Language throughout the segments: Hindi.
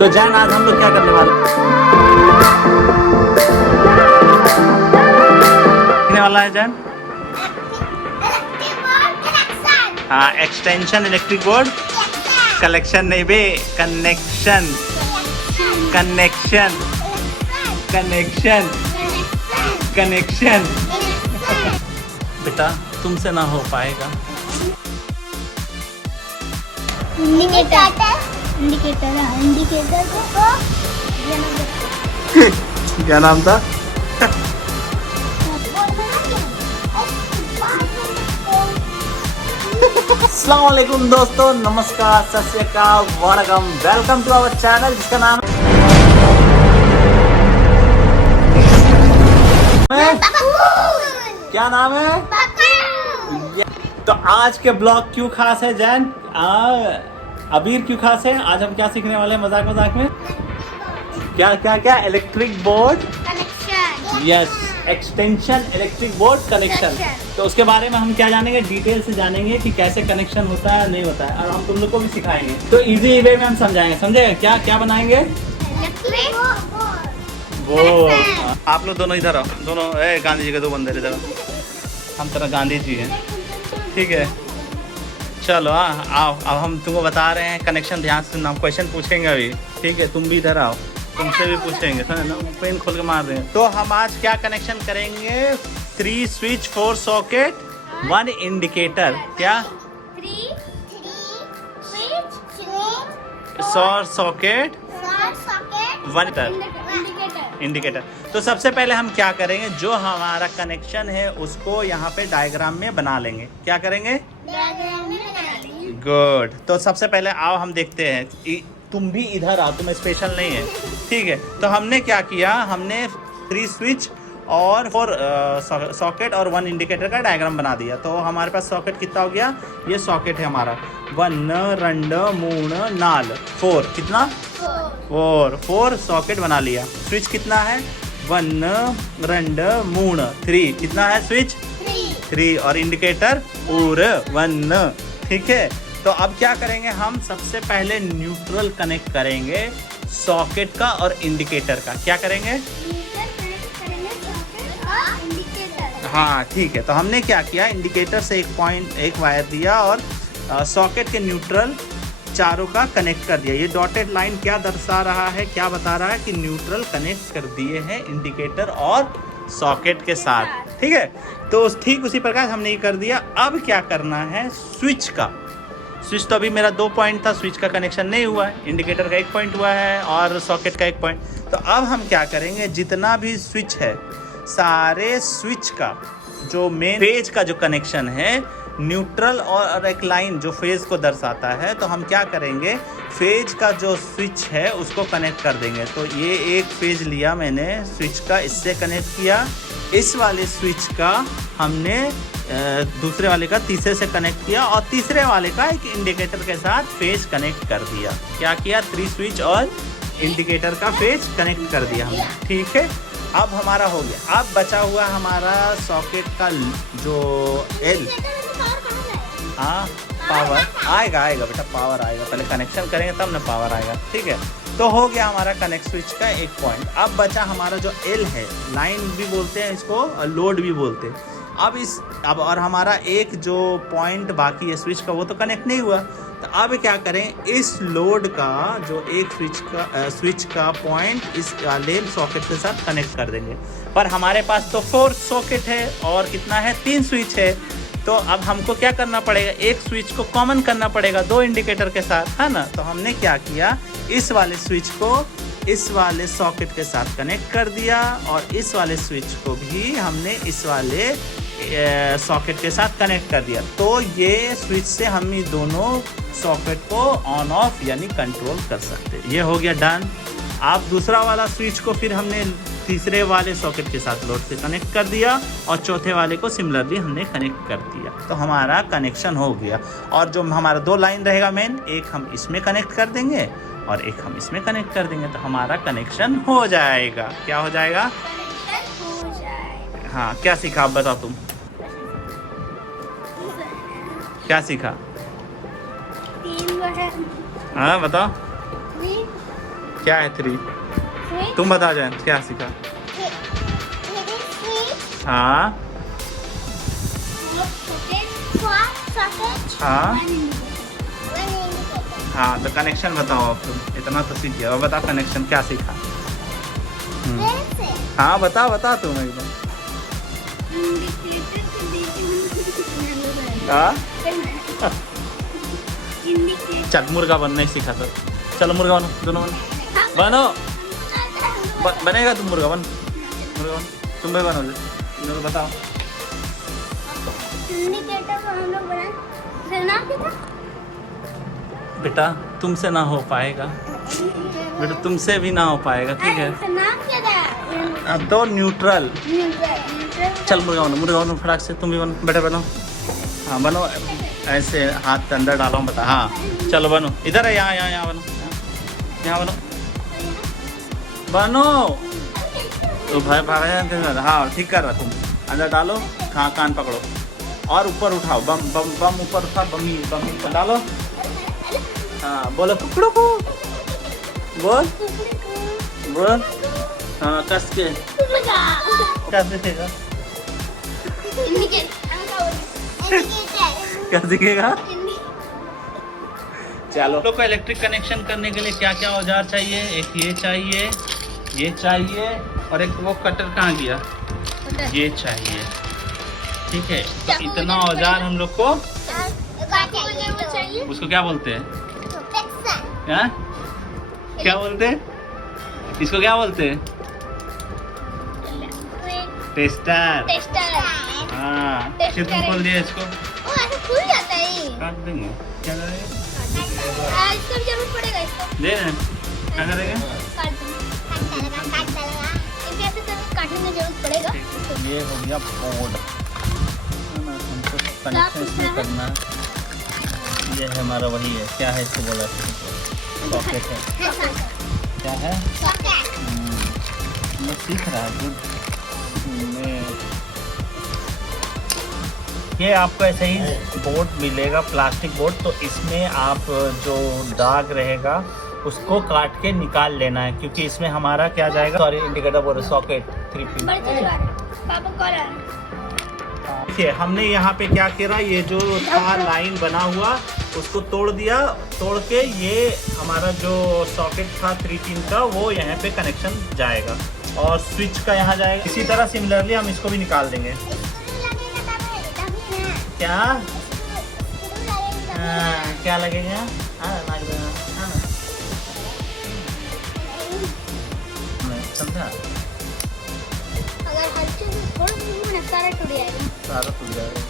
तो जैन आज हम लोग क्या करने वाले है जैन? हाँ, एक्सटेंशन इलेक्ट्रिक बोर्ड कलेक्शन नहीं बे, कनेक्शन कनेक्शन कनेक्शन कनेक्शन। बेटा तुमसे ना हो पाएगा। इंडिकेटर को क्या नाम था? अस्सलाम वालेकुम दोस्तों, नमस्कार, सत श्री अकाल, वड़कम, वेलकम टू आवर चैनल जिसका नाम है क्या नाम है? तो आज के ब्लॉग क्यों खास है जैन? अबीर क्यों खास है? आज हम क्या सीखने वाले हैं मजाक मजाक में? क्या क्या क्या? Electric board connection. Yes, extension electric board connection. तो उसके बारे में हम क्या जानेंगे, डिटेल से जानेंगे कि कैसे कनेक्शन होता है नहीं होता है, और हम तुम लोग को भी सिखाएंगे। तो इजी वे में हम समझाएंगे, समझे? क्या क्या बनाएंगे? बोर्ड। आप लोग दोनों इधर आओ, दोनों गांधी जी के दो बंदर इधर आओ, हम तरह गांधी जी हैं, ठीक है? चलो हाँ आओ, अब हम तुमको बता रहे हैं कनेक्शन। ध्यान से सुनना, क्वेश्चन पूछेंगे अभी, ठीक है? तुम भी इधर आओ, तुमसे भी पूछेंगे, समझ ना? पेन खोल के मार रहे हैं। तो हम आज क्या कनेक्शन करेंगे? 3 स्विच, 4 सॉकेट, 1 इंडिकेटर। क्या? 3 सॉकेट 1 इंडिकेटर। तो सबसे पहले हम क्या करेंगे, जो हमारा कनेक्शन है उसको यहाँ पे डायग्राम में बना लेंगे। क्या करेंगे? गुड। तो सबसे पहले आओ हम देखते हैं। तुम भी इधर आओ, तुम्हें स्पेशल नहीं है, ठीक है? तो हमने क्या किया, हमने 3 स्विच और 4 सॉकेट और 1 इंडिकेटर का डायग्राम बना दिया। तो हमारे पास सॉकेट कितना हो गया? ये सॉकेट है हमारा 1 2 3 4 4। कितना? 4 सॉकेट बना लिया। स्विच कितना है? 1 2 3। कितना है स्विच? 3। और इंडिकेटर पूरे 1, ठीक है? तो अब क्या करेंगे हम? सबसे पहले न्यूट्रल कनेक्ट करेंगे सॉकेट का और इंडिकेटर का। क्या करेंगे? हाँ ठीक है। तो हमने क्या किया, इंडिकेटर से एक वायर दिया और सॉकेट के न्यूट्रल चारों का कनेक्ट कर दिया। ये डॉटेड लाइन क्या दर्शा रहा है, क्या बता रहा है कि न्यूट्रल कनेक्ट कर दिए हैं इंडिकेटर और सॉकेट के साथ, ठीक है? तो ठीक उसी प्रकार हमने ये कर दिया। अब क्या करना है, स्विच का। स्विच तो अभी मेरा 2 पॉइंट था, स्विच का कनेक्शन नहीं हुआ है, इंडिकेटर का 1 पॉइंट हुआ है और सॉकेट का 1 पॉइंट। तो अब हम क्या करेंगे, जितना भी स्विच है सारे स्विच का जो मेन फेज का जो कनेक्शन है, न्यूट्रल और एक लाइन जो फेज को दर्शाता है, तो हम क्या करेंगे, फेज का जो स्विच है उसको कनेक्ट कर देंगे। तो ये एक फेज लिया मैंने स्विच का, इससे कनेक्ट किया। इस वाले स्विच का हमने दूसरे वाले का तीसरे से कनेक्ट किया और तीसरे वाले का एक इंडिकेटर के साथ फेज कनेक्ट कर दिया। क्या किया? 3 स्विच और इंडिकेटर का फेज कनेक्ट कर दिया हमने, ठीक है? अब हमारा हो गया। अब बचा हुआ हमारा सॉकेट का जो एल। हाँ पावर आएगा बेटा, पावर आएगा। पहले कनेक्शन करेंगे तब ना पावर आएगा, ठीक है? तो हो गया हमारा कनेक्ट स्विच का 1 पॉइंट। अब बचा हमारा जो एल है, लाइन भी बोलते हैं इसको और लोड भी बोलते हैं। अब और हमारा एक जो पॉइंट बाकी है स्विच का, वो तो कनेक्ट नहीं हुआ। तो अब क्या करें, इस लोड का जो एक स्विच का पॉइंट इस वाले सॉकेट के साथ कनेक्ट कर देंगे। पर हमारे पास तो 4 सॉकेट है और कितना है, 3 स्विच है। तो अब हमको क्या करना पड़ेगा, एक स्विच को कॉमन करना पड़ेगा 2 इंडिकेटर के साथ, है ना? तो हमने क्या किया, इस वाले स्विच को इस वाले सॉकेट के साथ कनेक्ट कर दिया और इस वाले स्विच को भी हमने इस वाले सॉकेट के साथ कनेक्ट कर दिया। तो ये स्विच से हम ये दोनों सॉकेट को ऑन ऑफ यानी कंट्रोल कर सकते हैं। ये हो गया डन। आप दूसरा वाला स्विच को फिर हमने तीसरे वाले सॉकेट के साथ लोड से कनेक्ट कर दिया और चौथे वाले को सिमिलरली हमने कनेक्ट कर दिया। तो हमारा कनेक्शन हो गया। और जो हमारा 2 लाइन रहेगा मेन, एक हम इसमें कनेक्ट कर देंगे और एक हम इसमें कनेक्ट कर देंगे, तो हमारा कनेक्शन हो जाएगा। क्या हो जाएगा? हाँ, क्या सीखा आप बताओ? तुम क्या सीखा? 3 हाँ बताओ। क्या है 3? तुम बता जाए क्या सीखा? हाँ हाँ हाँ, तो कनेक्शन बताओ अब तुम, इतना तो सीख गया, अब बताओ कनेक्शन क्या सीखा? हाँ बता तुम एकदम। हाँ चल मुर्गा बनना ही सीखा तो, चलो मुर्गा बनो, दोनों बनो बनेगा, तुम मुर्गा बन, तुम भी बनो, तुम बताओ। बेटा तुमसे ना हो पाएगा, बेटा तुमसे भी ना हो पाएगा, ठीक है? अब तो न्यूट्रल। चल मुर्गा बनो फटाक से, तुम भी बनो, बेटा बनो। हाँ बनो, ऐसे हाथ के अंदर डालो, बता। हाँ चलो बनो, इधर है, यहाँ बनो, यहाँ बनो तो भाई भागा। हाँ ठीक कर रहा, तुम अंदर डालो, कान पकड़ो और ऊपर उठाओ, बम ऊपर उठा, बमी डालो। हाँ बोलो कुकड़ू को, बोल। हाँ कस के कैसे दिखेगा? क्या दिखेगा? चलो लोग को इलेक्ट्रिक कनेक्शन करने के लिए क्या क्या औजार चाहिए? एक ये चाहिए और एक वो कटर कहाँ गया? ये चाहिए, ठीक है? तो इतना औजार हम लोग को, उसको क्या बोलते हैं? क्या बोलते हैं इसको? क्या बोलते हैं? टेस्टर। हाँ फिर तुम खोल दिया इसको, खुल जाता है। काट देंगे, क्या करेंगे? इसको भी जरूरत पड़ेगा, इसको दे रहे, क्या करेंगे? काटने में जरूरत पड़ेगा। ये हो गया बोर्ड, हमको कनेक्शन इसमें करना है। ये है हमारा, वही है, क्या है इसको बोला? सॉकेट है। क्या है? मैं सीख रहा है, गुड। ये आपको ऐसे ही बोर्ड मिलेगा, प्लास्टिक बोर्ड, तो इसमें आप जो दाग रहेगा उसको काट के निकाल लेना है, क्योंकि इसमें हमारा क्या जाएगा? Sorry indicator board, socket 3 pin. देखिए हमने यहाँ पे क्या किया, ये जो था लाइन बना हुआ उसको तोड़ दिया, तोड़ के ये हमारा जो सॉकेट था 3 पिन का, वो यहाँ पे कनेक्शन जाएगा और स्विच का यहाँ जाएगा। इसी तरह सिमिलरली हम इसको भी निकाल देंगे। क्या क्या लगेगा? समझा? अगर हल्के से थोड़ा सा सारा टूट जाएगा, सारा टूट जाएगा,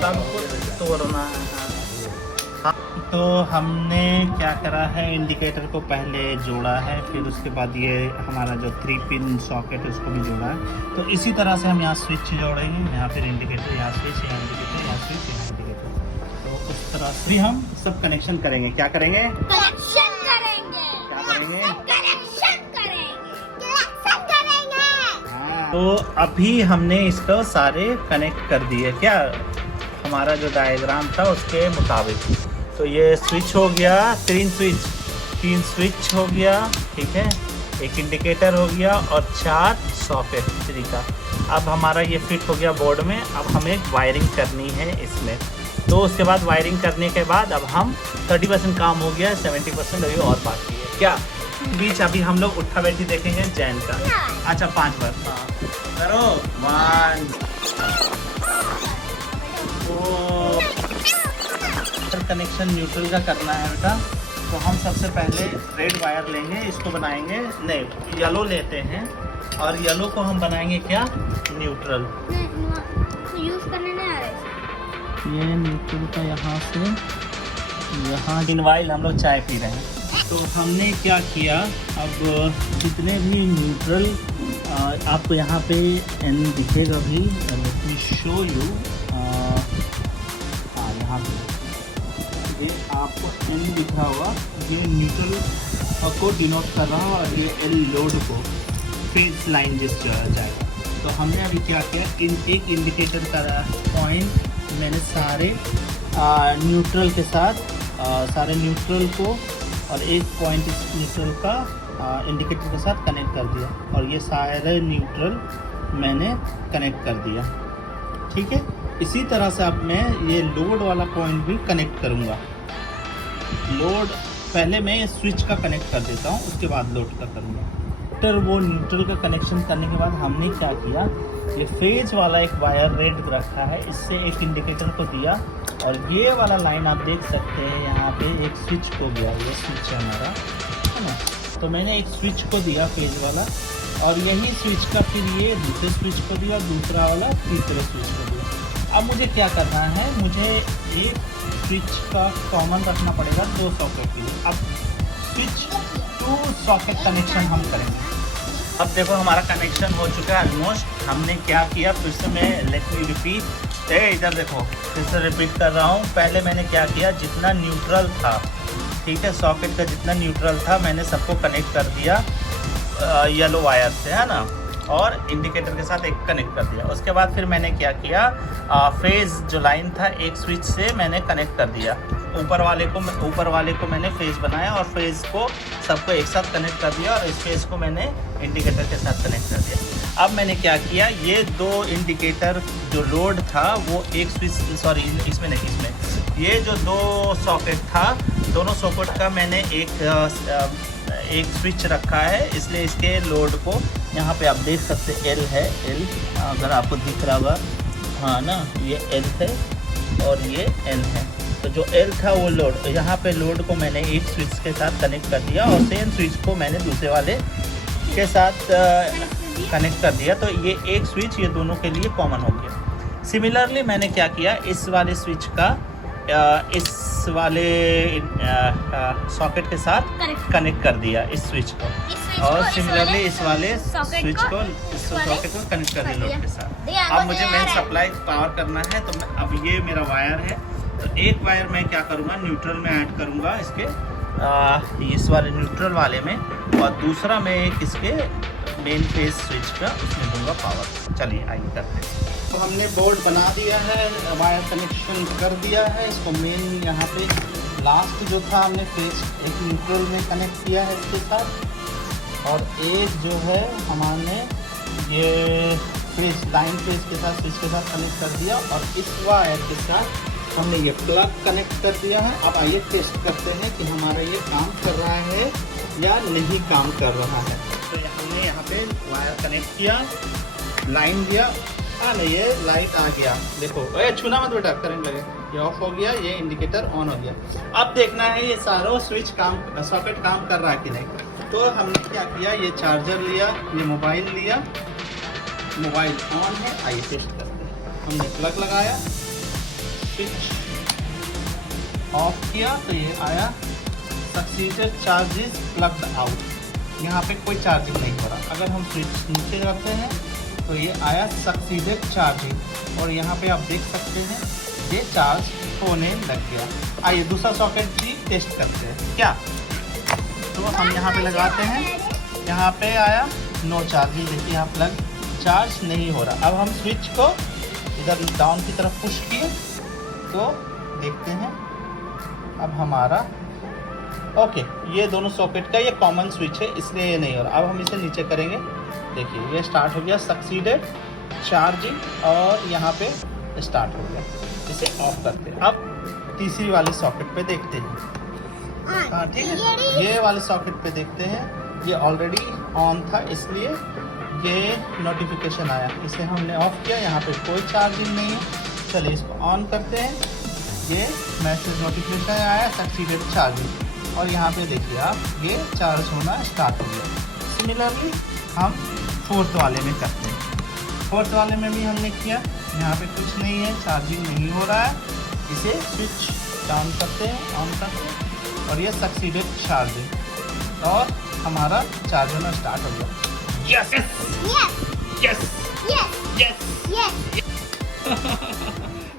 सबको तोड़ना है। हाँ तो हमने क्या करा है, इंडिकेटर को पहले जोड़ा है, फिर उसके बाद ये हमारा जो 3 पिन सॉकेट है उसको भी जोड़ा है। तो इसी तरह से हम यहाँ स्विच जोड़ेंगे, यहाँ फिर इंडिकेटर, यहाँ स्विच, यहाँ इंडिकेटर, यहाँ स्विच, यहाँ इंडिकेटर। तो उस तरह से भी हम सब कनेक्शन करेंगे। क्या करेंगे? कनेक्शन करेंगे। क्या करेंगे? कनेक्शन करेंगे। हाँ। तो अभी हमने इसको सारे कनेक्ट कर दिए, क्या हमारा जो डायग्राम था उसके मुताबिक। तो ये स्विच हो गया, 3 स्विच हो गया, ठीक है, एक इंडिकेटर हो गया और 4 सॉकेट 3 का। अब हमारा ये फिट हो गया बोर्ड में। अब हमें वायरिंग करनी है इसमें, तो उसके बाद वायरिंग करने के बाद अब हम 30% काम हो गया, 70% अभी और बाकी है। क्या बीच अभी हम लोग उठा बैठी देखेंगे जैन का। अच्छा 5 बार करो, 1 कनेक्शन न्यूट्रल का करना है बेटा। तो हम सबसे पहले रेड वायर लेंगे, इसको बनाएंगे, नहीं येलो लेते हैं, और येलो को हम बनाएंगे क्या? न्यूट्रल। यूज करने नहीं आ रहा ये न्यूट्रल का यहाँ से यहाँ, इनवाइल हम लोग चाय पी रहे हैं। तो हमने क्या किया, अब जितने भी न्यूट्रल आपको यहाँ पे एन दिखेगा भी, लेट मी शो यू। हाँ यहाँ पे ये आपको एन दिख रहा होगा, ये न्यूट्रल को डिनोट कर रहा है, और ये एल लोड को फेज लाइन जिस जाएगा। तो हमने अभी क्या किया, एक इंडिकेटर का पॉइंट मैंने सारे न्यूट्रल के साथ सारे न्यूट्रल को और एक पॉइंट इस न्यूट्रल का इंडिकेटर के साथ कनेक्ट कर दिया, और ये सारे न्यूट्रल मैंने कनेक्ट कर दिया। ठीक है, इसी तरह से अब मैं ये लोड वाला पॉइंट भी कनेक्ट करूँगा। लोड पहले मैं ये स्विच का कनेक्ट कर देता हूँ, उसके बाद लोड का करूँगा। फिर वो न्यूट्रल का कनेक्शन करने के बाद हमने क्या किया, ये फेज वाला एक वायर रेड रखा है, इससे एक इंडिकेटर को दिया, और ये वाला लाइन आप देख सकते हैं यहाँ पे एक स्विच को गया, ये स्विच है हमारा, है ना। तो मैंने एक स्विच को दिया फेज वाला, और यही स्विच का फिर ये दूसरे स्विच को दिया, दूसरा वाला तीसरे स्विच को दिया। अब मुझे क्या करना है, मुझे एक स्विच का कॉमन रखना पड़ेगा 2 सॉकेट के लिए। अब स्विच टू सॉकेट कनेक्शन हम करेंगे। अब देखो हमारा कनेक्शन हो चुका है ऑलमोस्ट। हमने क्या किया, फिर से मैं लेट मी रिपीट, इधर देखो फिर से रिपीट कर रहा हूँ। पहले मैंने क्या किया, जितना न्यूट्रल था, ठीक है, सॉकेट का जितना न्यूट्रल था मैंने सबको कनेक्ट कर दिया येलो वायर से, है ना, और इंडिकेटर के साथ एक कनेक्ट कर दिया। उसके बाद फिर मैंने क्या किया, फेज जो लाइन था एक स्विच से मैंने कनेक्ट कर दिया। ऊपर वाले को मैंने फेज बनाया और फेज को सबको एक साथ कनेक्ट कर दिया, और इस फेज को मैंने इंडिकेटर के साथ कनेक्ट कर दिया। अब मैंने क्या किया, ये 2 इंडिकेटर जो लोड था वो एक स्विच, सॉरी इसमें नहीं, इसमें ये जो 2 सॉकेट था, दोनों सॉकेट का मैंने एक स्विच रखा है, इसलिए इसके लोड को यहाँ पे आप देख सकते हैं, L है, L अगर आपको दिख रहा होगा, हाँ ना, ये L है और ये N है। तो जो L था वो लोड, यहाँ पे लोड को मैंने एक स्विच के साथ कनेक्ट कर दिया, और सेम स्विच को मैंने दूसरे वाले के साथ कनेक्ट कर दिया। तो ये एक स्विच ये दोनों के लिए कॉमन हो गया। सिमिलरली मैंने क्या किया, इस वाले स्विच का इस वाले सॉकेट के साथ कनेक्ट कर दिया इस स्विच को, और सिमिलरली इस वाले स्विच को इस सॉकेट को कनेक्ट कर दिया लोड के साथ। अब मुझे मेन सप्लाई पावर करना है, तो अब ये मेरा वायर है, तो एक वायर मैं क्या करूँगा, न्यूट्रल में ऐड करूँगा इसके इस वाले न्यूट्रल वाले में, और दूसरा मैं किसके मेन फेज स्विच का उसमें दूंगा पावर। चलिए आइए करते हैं। तो हमने बोर्ड बना दिया है, वायर कनेक्शन कर दिया है, इसको मेन यहाँ पे लास्ट जो था हमने फेज एक न्यूट्रल में कनेक्ट किया है इसके साथ, और एक जो है हमारे ये फेज लाइन फेज के साथ स्विच के साथ कनेक्ट कर दिया, और इस वायर के साथ हमने ये प्लग कनेक्ट कर दिया है। अब आइए टेस्ट करते हैं कि हमारा ये काम कर रहा है या नहीं काम कर रहा है। तो हमने यहाँ पे वायर कनेक्ट किया, लाइन दिया, हाँ नहीं ये लाइट आ गया, देखो छूना मत बेटा, करंट लगे, ये ऑफ हो गया, ये इंडिकेटर ऑन हो गया। अब देखना है ये सारों स्विच सॉकेट काम कर रहा है कि नहीं। तो हमने क्या किया, ये चार्जर लिया, ये मोबाइल लिया, मोबाइल ऑन है, आइए टेस्ट करते हैं। हमने प्लग लगाया, स्विच ऑफ किया, तो ये आया सक्सीडेड चार्जेस प्लग्ड आउट, यहाँ पे कोई चार्जिंग नहीं हो रहा। अगर हम स्विच नीचे करते हैं तो ये आया सक्सीडेड चार्जिंग, और यहाँ पे आप देख सकते हैं ये चार्ज होने लग गया। आइए दूसरा सॉकेट भी टेस्ट करते हैं क्या। तो हम यहाँ पे लगाते हैं, यहाँ पे आया नो चार्जिंग, देखिए यहाँ प्लग चार्ज नहीं हो रहा। अब हम स्विच को इधर डाउन की तरफ पुश किए तो देखते हैं अब हमारा ओके, ये दोनों सॉकेट का ये कॉमन स्विच है, इसलिए ये नहीं हो रहा। अब हम इसे नीचे करेंगे, देखिए ये स्टार्ट हो गया सक्सीडेड चार्जिंग, और यहाँ पे स्टार्ट हो गया। इसे ऑफ करते हैं। अब तीसरी वाले सॉकेट पे देखते हैं, हाँ ठीक है, ये वाले सॉकेट पे देखते हैं, ये ऑलरेडी ऑन था इसलिए ये नोटिफिकेशन आया, इसे हमने ऑफ किया, यहाँ पे कोई चार्जिंग नहीं है। चलिए इसको ऑन करते हैं, ये मैसेज नोटिफिकेशन आया सक्सीडेड चार्जिंग, और यहाँ पे देखिए आप ये चार्ज होना स्टार्ट हो गया। सिमिलरली हम फोर्थ वाले में करते हैं। फोर्थ वाले में भी हमने किया, यहाँ पे कुछ नहीं है, चार्जिंग नहीं हो रहा है, इसे स्विच डाउन करते हैं, ऑन करते हैं, और ये सक्सीडेड चार्जिंग, और हमारा चार्ज होना स्टार्ट हो गया। Yes yes yes yes yes